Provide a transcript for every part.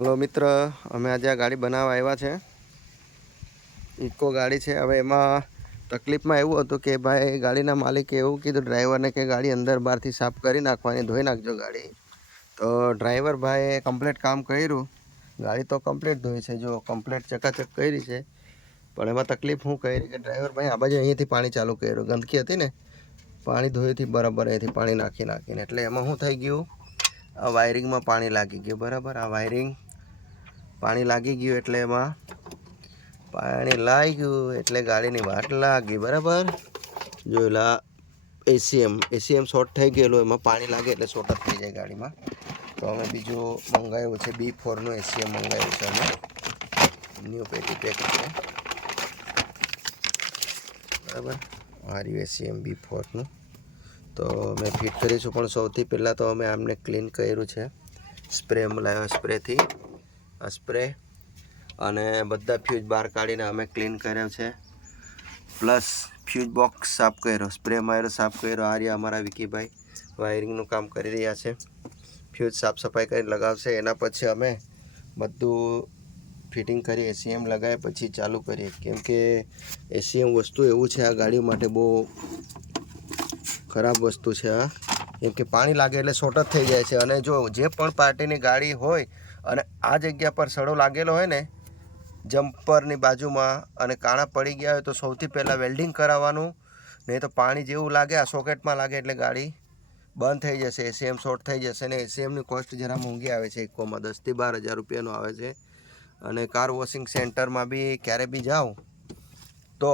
Hello મિત્ર, અમે આજે આ ગાડી બનાવવા આવ્યા છે. ઇકો ગાડી છે. હવે એમાં તકલીફમાં એવું હતું કે ભાઈ ગાડીના માલિકે એવું કીધું ડ્રાઈવરને કે ગાડી અંદર બહારથી સાફ કરી નાખવાની, ધોઈ નાખજો ગાડી. તો ડ્રાઈવર ભાઈએ કમ્પ્લીટ કામ કર્યું. ગાડી તો કમ્પ્લીટ ધોઈ છે, જો કમ્પ્લીટ ચકાચક કરી છે. પણ એમાં તકલીફ શું કરી કે ડ્રાઈવર ભાઈ આ બાજુ અહીંયાથી પાણી ચાલુ કર્યું. ગંદકી હતી ને, પાણી ધોઈથી બરાબર અહીંથી પાણી નાખીને એટલે એમાં શું થઈ ગયું, આ વાયરિંગમાં પાણી લાગી ગયું. બરાબર, આ વાયરિંગ પાણી લાગી ગયું એટલે એમાં પાણી લાગ્યું એટલે ગાડીની વાટ લાગી. બરાબર, જોયેલા એસીએમ શોર્ટ થઈ ગયેલું, એમાં પાણી લાગે એટલે શોર્ટ જ થઈ જાય ગાડીમાં. તો અમે બીજું મંગાવ્યું છે, B4નું એસીએમ મંગાવ્યું છે અમે, ન્યૂ પેટી પેક છે. બરાબર, આર્યું એસીએમ B4નું તો અમે ફિટ કરીશું. પણ સૌથી પહેલાં તો અમે આમને ક્લીન કર્યું છે, સ્પ્રે લાવ્યો, સ્પ્રેથી સ્પ્રે અને બધા ફ્યુઝ બહાર કાઢીને અમે ક્લીન કર્યો છે. પ્લસ ફ્યુઝ બોક્સ સાફ કર્યો, સ્પ્રે માર્યો, સાફ કર્યો. આ રહ્યા અમારા વિકીભાઈ વાયરિંગનું કામ કરી રહ્યા છે. ફ્યુઝ સાફ સફાઈ કરીને લગાવશે. એના પછી અમે બધું ફિટિંગ કરી એસીએમ લગાવ્યા પછી ચાલુ કરીએ. કેમ કે એસીએમ વસ્તુ એવું છે આ ગાડીઓ માટે બહુ ખરાબ વસ્તુ છે આ. કેમ કે પાણી લાગે એટલે શોર્ટ જ થઈ જાય છે. અને જો જે પણ પાર્ટીની ગાડી હોય અને આ જગ્યા પર સડો લાગેલો હોય ને જમ્પરની બાજુમાં અને કાણા પડી ગયા હોય તો સૌથી પહેલાં વેલ્ડિંગ કરાવવાનું. નહીં તો પાણી જેવું લાગે આ સોકેટમાં લાગે એટલે ગાડી બંધ થઈ જશે, એસીએમ શોર્ટ થઈ જશે. ને એસીએમની કોસ્ટ જરા મોંઘી આવે છે, ઇકોમાં 10,000 થી 12,000 રૂપિયાનું આવે છે. અને કાર વોશિંગ સેન્ટરમાં બી ક્યારે બી જાઓ તો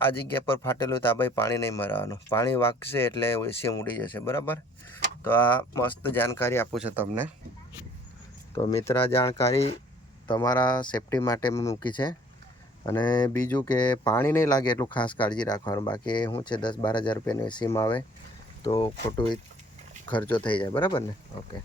આ જગ્યા પર ફાટેલું તો આ ભાઈ પાણી નહીં મરાવાનું, પાણી વાગશે એટલે એસીએમ ઉડી જશે. બરાબર, તો આ મસ્ત જાણકારી આપું છું તમને. તો મિત્ર, જાણકારી તમારા સેફટી માટે મેં મૂકી છે. અને બીજું કે પાણી નહીં લાગે એટલું ખાસ કાળજી રાખવાનું. બાકી શું છે, 10-12 હજાર રૂપિયાનું એસીમાં આવે તો ખોટું ખર્ચો થઈ જાય. બરાબર ને? ઓકે.